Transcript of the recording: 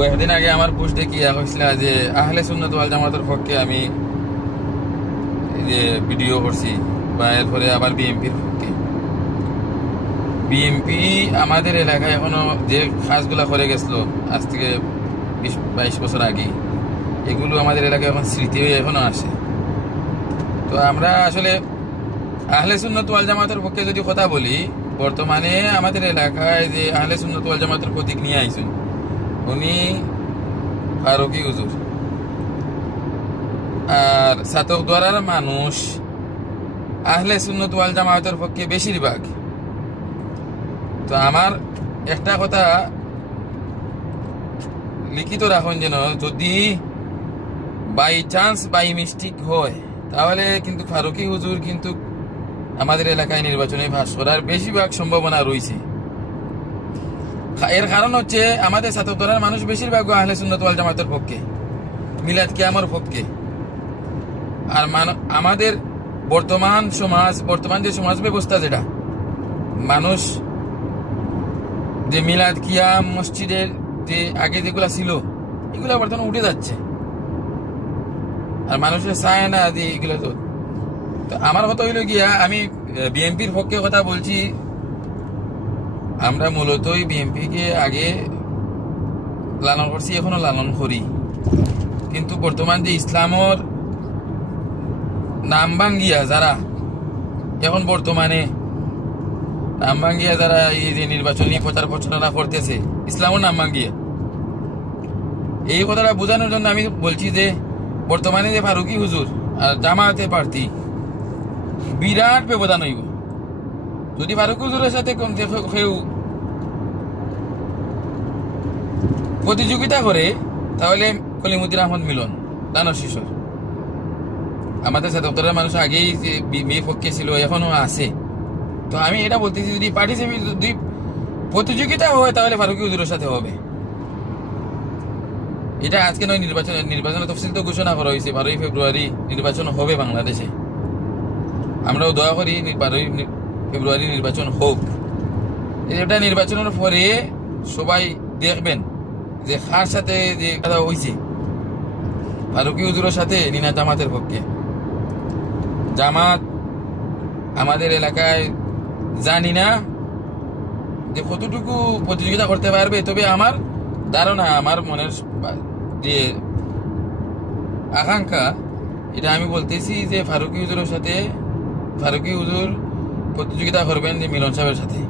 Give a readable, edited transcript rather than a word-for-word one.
কয়েকদিন আগে আমার পোস্ট দেখিয়া হয়েছিল যে আহলে সুন্নাত ওয়াল জামাতের পক্ষে আমি এই যে ভিডিও করছি, বা এরপরে আবার বিএনপির পক্ষে। বিএনপি আমাদের এলাকায় এখনো যে কাজগুলা করে গেছিল আজ থেকে 20-22 বছর আগে, এগুলো আমাদের এলাকায় এখন স্মৃতি হয়ে এখনো আসে। তো আমরা আসলে আহলে সুন্নাত ওয়াল জামাতের পক্ষে যদি কথা বলি, বর্তমানে আমাদের এলাকায় যে আহলে সুন্নাত ওয়াল জামাতের প্রতীক নিয়ে আইছেন উনি ফারুকি হুজুর। আর ছাতক দ্বারার মানুষ আহলে সুন্নাত ওয়াল জামাতের পক্ষে বেশিরভাগ। তো আমার একটা কথা লিখিত রাখুন, যেন যদি বাই চান্স বাই মিস্টেক হয় তাহলে কিন্তু ফারুকি হুজুর কিন্তু আমাদের এলাকায় নির্বাচনে ভাস করার বেশিরভাগ সম্ভাবনা রয়েছে। এর কারণ হচ্ছে আমাদের ছাত্র দলের মানুষ বেশিরভাগ আহলে সুন্নাত ওয়াল জামাতের পক্ষে, মিলাদ কিয়ামের পক্ষে। আর আমাদের বর্তমান যে সমাজ ব্যবস্থা, যেটা মানুষ যে মিলাদ কিয়াম মসজিদের যে আগে যেগুলা ছিল এগুলা বর্তমানে উঠে যাচ্ছে, আর মানুষের চায় না যে এগুলো। তো আমার কথা হইল গিয়া, আমি বিএনপির পক্ষে কথা বলছি। আমরা মূলতই বিএনপিকে আগে লালন করছি, এখনো লালন করি, কিন্তু বর্তমান যে ইসলামর নাম ভাঙ্গিয়া যারা এখন বর্তমানে নাম ভাঙ্গিয়া যারা এই যে নির্বাচনী প্রচার প্রচারণা করতেছে ইসলামের নাম ভাঙ্গিয়া, এই কথাটা বোঝানোর জন্য আমি বলছি যে বর্তমানে যে ফারুকি হুজুর আর জামায়াতে প্রার্থী বিরাট ব্যবধান হইব। যদি ফারুকি হুজুরের সাথে কেউ প্রতিযোগিতা করে তাহলে কলিমুদ্দিন আহমদ মিলন দানব শিশর, আমাদের সাথে মানুষ আগেই যে বিয়ে পক্ষে ছিল এখনো আছে। তো আমি এটা বলতেছি, যদি যদি প্রতিযোগিতা হয় তাহলে ফারুকি হুজুরের সাথে হবে। এটা আজকে নয়, নির্বাচনের তফসিল তো ঘোষণা করা হয়েছে, 12ই ফেব্রুয়ারি নির্বাচন হবে বাংলাদেশে। আমরাও দোয়া করি 12ই ফেব্রুয়ারি নির্বাচন হোক। এটা নির্বাচনের পরে সবাই দেখবেন যে কার সাথে যে কথা হয়েছে, ফারুকি হুজুরের সাথে নিনা জামাতের পক্ষে। জামাত আমাদের এলাকায় জানি না যে কতটুকু প্রতিযোগিতা করতে পারবে, তবে আমার ধারণা, আমার মনের যে আকাঙ্ক্ষা, এটা আমি বলতেছি যে ফারুকি হুজুর প্রতিযোগিতা করবেন যে মিলন সাহেবের সাথে।